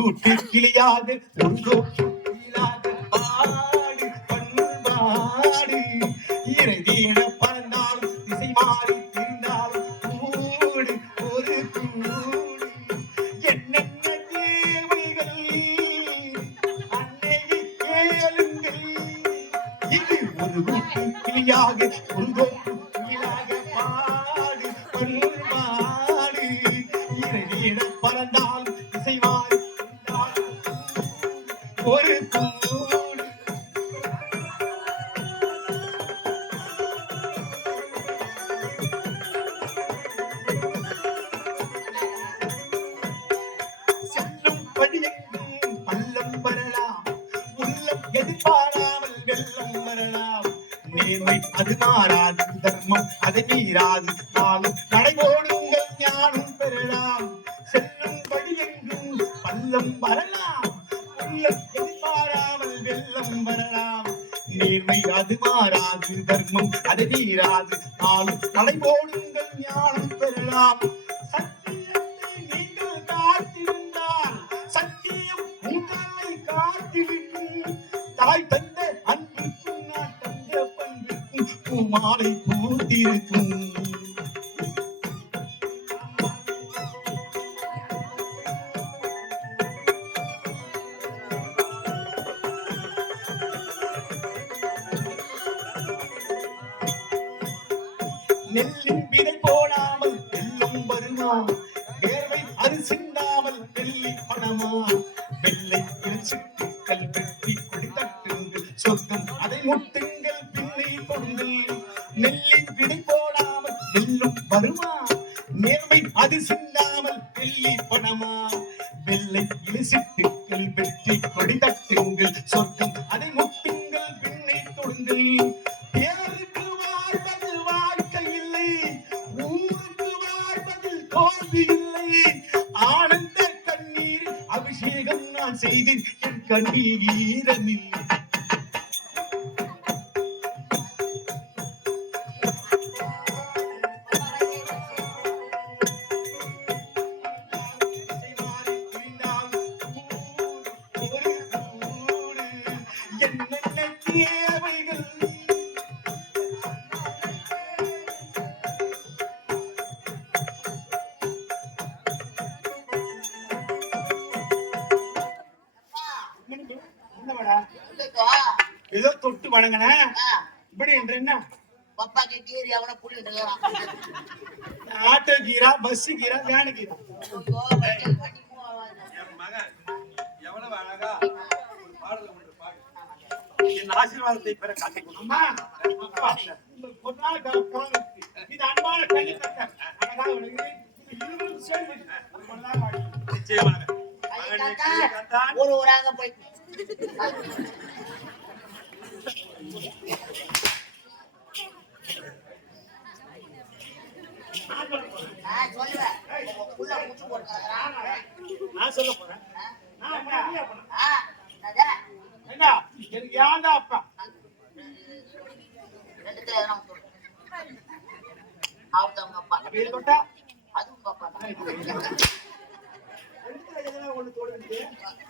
கூட்டு கிளியாக ஒன்றோ பாடு பண்பாடு இறைதீன பறந்தாலும் திசை மாறி திரிந்தாலும் கூடு ஒரு கூடு. என்னென்ன தேவைகள்? அன்னையை கேளுங்கள். இது ஒரு கூட்டு கிளியாக பாடு பண்பாடு வெள்ளம் வரலாம் நேர்மை அது மாறாது தர்மம் அதை மீறாது. நாளும் நடைபோடுங்கள் ஞானம் பெறலாம். செல்லும் படி எங்கும் பள்ளம் வரலாம். உள்ளம் எதிர்பாராமல் வெள்ளம் வரலாம். நேர்மை அது மாறாது தர்மம் அது மீறாது. நாளும் நடைபோடுங்கள் ஞானம் பெறலாம். பூமாலை பூத்திருக்கும். வெள்ளி பணமா? வெள்ளை இழிசிட்டுக்கள் வெற்றி கொடி தட்டுங்கள். சொர்க்கம் அதை முட்டுங்கள் பின்னை தொடுங்கள். பேருக்கு வாழ்வதில் வாழ்க்கை இல்லை. ஊருக்கு வாழ்வதில் தோல்வி இல்லை. ஆனந்த கண்ணீர் அபிஷேகம் நான் செய்தேன். என் கண்ணீர் ஈரமில்லை. ஏதோ தொட்டு வணங்கின. இப்படி என்று என்ன? பப்பாக்கு கீரி அவனை புள்ளிட்டு ஆட்டோ கீரா பஸ் கீரா வேனு கீரா? எவ்வளவு அழகா பாடல என் ஆசீர்வாதத்தை பெற கத்தான் ஒரு ஊராக போய். நான் சொல்ல போறேன். நான்? என்ன? எனக்கு யாந்தா அப்பா?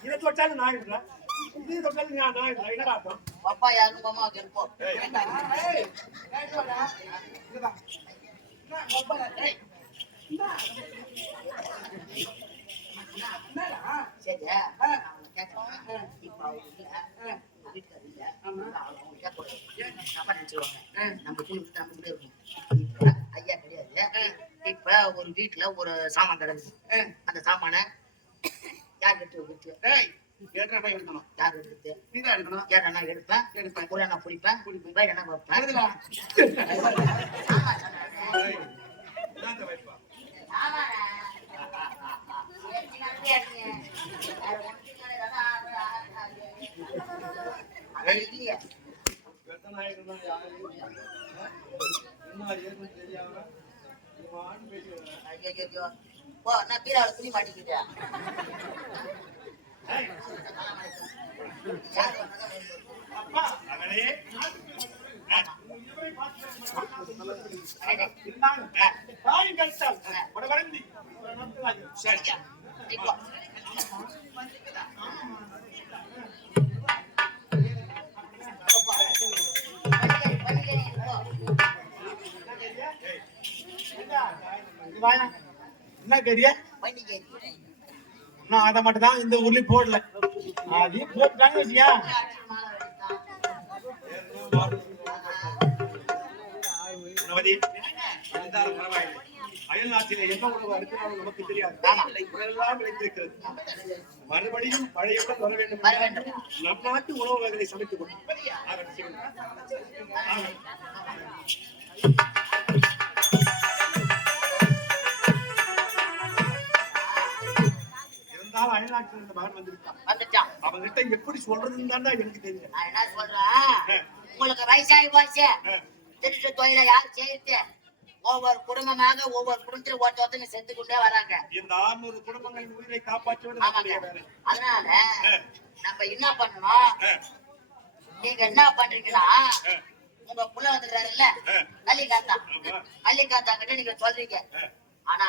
இதை தொட்டாலும் நான் இல்லை இது தொட்டாலும் நான் நான் அர்த்தம் மாமா இருப்போம் சரியா நான் அவனை கேட்கறேன். இப்ப அவங்க நம்ம குழு விட்டு ஐயா கிடையாது. இப்ப ஒரு வீட்டுல ஒரு சாமான் கிடக்குது அந்த சாமானை யார் எடுத்து வைக்கிறது ஏய், ஏற்ற எடுக்கணும். யார் எடுக்கிறது நீதான் எடுக்கணும். யார் என்ன எடுப்பேன் எடுப்பேன். கூட என்ன பிடிப்பேன் குடிப்பேன் என்ன வைப்பேன் போ, நான் பீராவுல துணி மாட்டிக்கிட்டேன். யார் என்ன பண்டிகை. நான் அதை மட்டும் தான் இந்த ஊர்லயும் போடல அதையும் போட்டுட்டாங்க வச்சுக்க மாலை வெடித்தான். குணவதி இருந்தாலும் பரவாயில்லை அயல் நாட்டிலே என்ன உணவு அறுக்கிறார்கள் நமக்கு தெரியாது விளைந்திருக்கிறது மறுபடியும் பழையவுடன் வர வேண்டும். நம் நாட்டு உணவு வகைகளை சமைத்துக். ஆகட்டும். இருந்தாலும் அயல் நாட்டில் இருந்த மகன் வந்திருக்கான். வந்துட்டான். அவன்கிட்ட எப்படி சொல்றதுன்னு தான்டா எனக்கு நான் என்ன சொல்றேன்? உங்களுக்கு வயசாகி போச்சு. திருட்டு தொழிலை யார் செய்யுது ஒவ்வொரு குடும்பமாக ஒவ்வொரு குடும்பத்துல ஒருத்த ஒருத்தங்க செத்து கொண்டே வராங்க. இந்த ஆறுநூறு குடும்பங்களின் உயிரை வேலை அதனால நம்ம என்ன பண்ணணும்? நீங்க என்ன பண்றீங்கன்னா உங்க புள்ள வந்துடுறாருல்ல? கள்ளிக்காத்தா ஆமா. கள்ளிக்காத்தா கிட்ட நீங்க சொல்றீங்க. ஆனா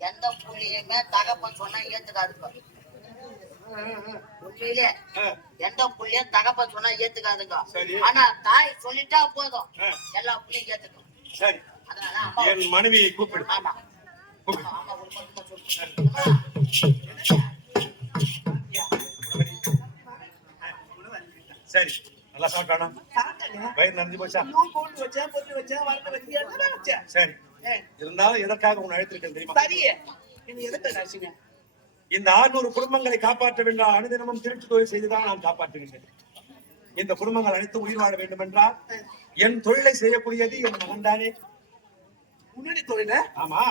எந்த புள்ளியுமே தகப்பன் சொன்னா ஏத்துக்காதுங்க. உண்மையிலே எந்த புள்ளியும் தகப்பன் சொன்னா ஏத்துக்காதுங்க. ஆனா தாய் சொல்லிட்டா போதும். எல்லா புள்ளியும் ஏத்துக்கும். என் மனைவியை கூப்பிடு. ஆமா. ஆமா, நிறைஞ்சு போச்சா? சரி. இருந்தாலும் எதற்காக உன்னை அழைத்திருக்கேன் தெரியுமா? இந்த ஆறுநூறு குடும்பங்களை காப்பாற்ற வேண்டும் அனுதினமும் திருட்டு தொழில் செய்துதான் நான் காப்பாற்றுகின்றேன். இந்த குடும்பங்கள் அனைத்தும் உயிர் வாழ வேண்டும் என்றால் என் தொழிலை செய்யக்கூடியது என் மகன் தானே முன்னாடி தொழில ஆமா.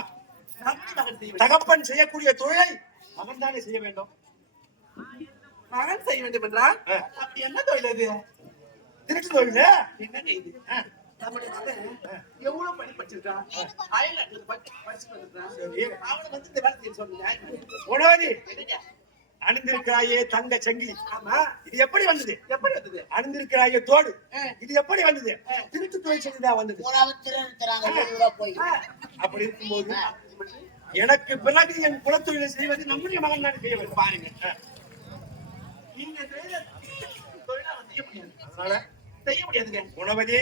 தகப்பன் செய்யக்கூடிய தொழிலை மகன் தானே செய்ய வேண்டும். மகன் செய்ய வேண்டும் என்றால். அப்படி என்ன தொழில் அது? திருட்டு தொழில்? என்னங்க இது? நம்முடைய மகன் எவ்வளவு படி படிச்சிருக்கான் அயல்நாட்டுல படி படிச்சுட்டு வந்திருக்கான் சரி. அவனை வந்து இந்த வேலை செய்ய உணவதி? அணிந்திருக்கிறாயே தங்க சங்கிலி. ஆமா. இது எப்படி வந்தது? எப்படி வந்தது? அணிந்திருக்கிறாயே தோடு. இது எப்படி வந்தது? திருட்டு தொழில் செய்துதான் வந்தது. அப்படி இருக்கும்போது எனக்கு பிறகு என் குலத்தொழிலை செய்வது நம்முடைய மகன் தான் செய்ய பாருங்க. நீங்க அதனால செய்ய முடியாதுங்க. உணவதே?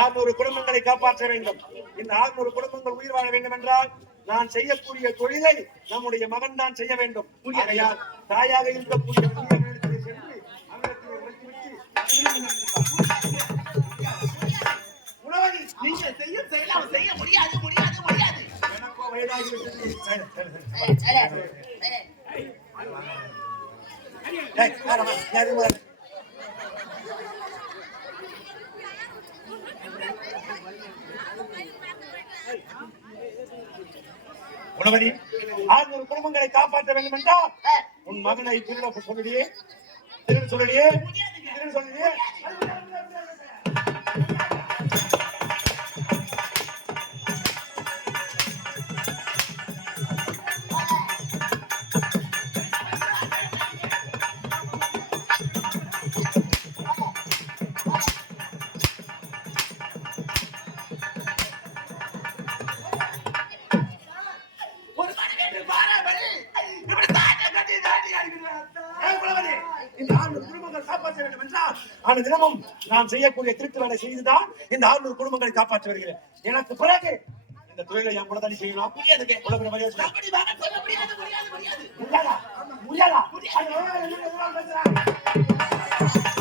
ஆறுநூறு குடும்பங்களை காப்பாற்ற வேண்டும். இந்த ஆறுநூறு குடும்பங்கள் உயிர் வாழ வேண்டும் என்றால் நான் செய்யக்கூடிய தொழிலை நம்முடைய மகன் தான் செய்ய வேண்டும். ஆகையால் தாயாக இருக்கக்கூடிய நீங்க செய்ய செய்யலாம் செய்ய முடியாது முடியாது முடியாது. எனக்கோ சரி, சரி, சரி. ஏய், சரி. ஏய், ஏய், வாடா, வா, யாரு வா. குணவதி ஆறுநூறு குடும்பங்களை காப்பாற்ற வேண்டும் என்றால் உன் மகனை திருட சொல்லியே திருட சொல்லியே திருட சொல்லியே அந்த தினமும் நான் செய்யக்கூடிய திருட்டுவேலை செய்துதான் இந்த ஆறுநூறு குடும்பங்களை காப்பாற்றி வருகிறேன். எனக்கு பிறகு இந்த தொழிலை என் கூட தானே செய்யணும். அப்படியே அதுக்கு உலக முடியாதா முடியாதா முடியாதா.